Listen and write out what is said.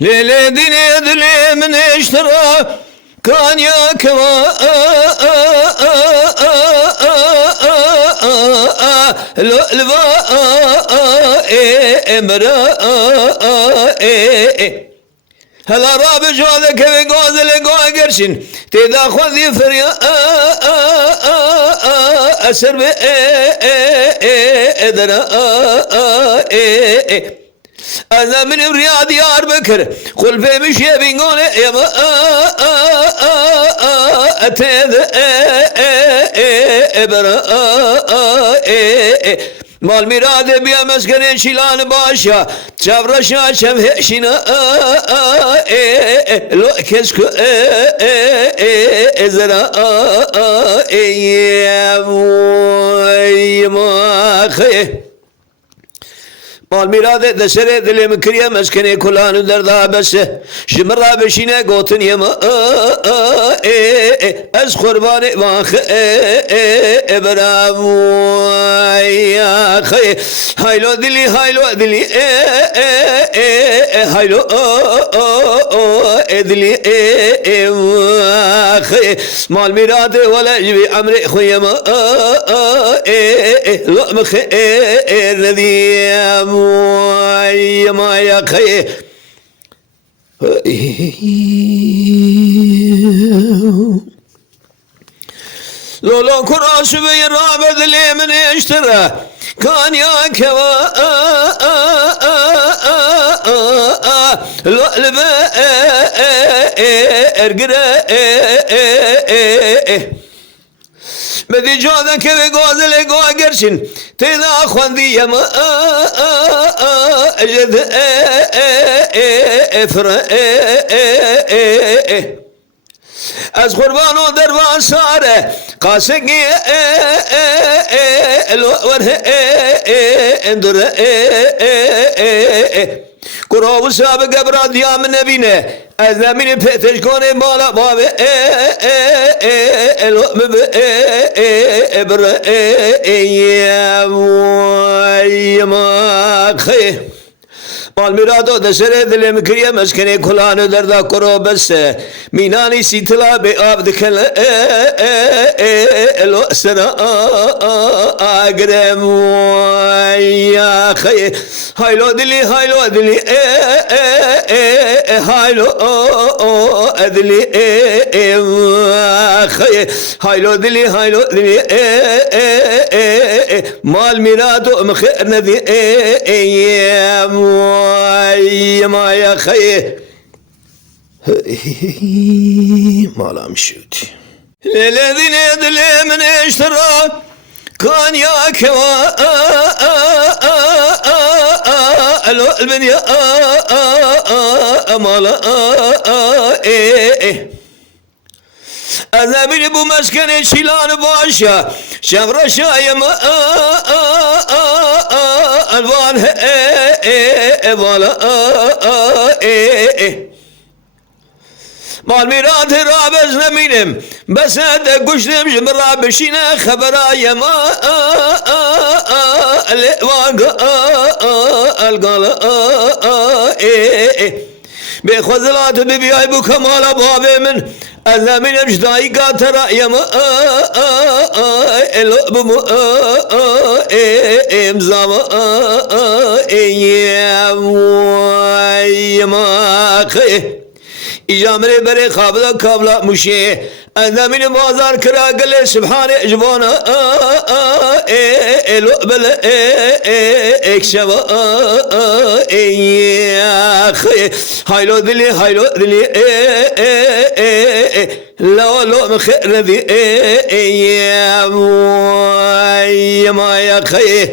ليلة دنيا دلي من اشترى كان يا كوا لؤلؤا امرا هلا راب جوادك في غازل غو قرشن تدا خذي فريا اسر به ادرا أنا من رياض ديار بكر قل في مشي بنقول يا ما أتذ إبرا مال ميراد بيا مسكن شيلان باشا شافرشا شمهشنا لو كسكو إزرا يا ما خيه مال میراد دسره دل مکریه مسکنه کلانو دردا بس شمرا بشینه گوتن یما از قربان واخ ابرام یا خی هایلو دلی هایلو دلی خی مال میراد ولا جبی امر خویما لؤم خیر ندیم ما يا خي لولو كراش بي الرابد اللي من يشترى كان يا كوا لؤلؤ ارقرا بدي جوذا كذا غازل غو قرشن تذا خوندي يما اجد افر از قربان و دربان ساره قاسقي الور اندر قراب سابق ابراد يا من نبينا اذا من فتش كوني مالا بابي الوم ابر يا ما خي مال میرادو دسره دل مکریه مسکنه کلانو دردا کرو بس مینانی سیتلا به آب دکل الو سرا آگرم یا خی هایلو دلی هایلو دلی خی هایلو دلی مال میرادو مخیر ندی ما يا خي ما مشوت الذين يدلي من اشترى كان يا كوا البنيا مالا أنا من أبو مسكن شيلان باشا شفر شايم الوان بالا مال میراد رابز نمینم بس هده گشتم جمرا بشینه خبرایم الواقع القالا بخذلات ببيعي بكمال باب من أنا من أجدائي قاتر يما الأبم إمزام يما خي إجامري بري قابلا مشي أنا من بازار كرا قل سبحان إجبانا الأبل إكشبا يا خي هايلو دلي لو مخير ذي يا ما يا خي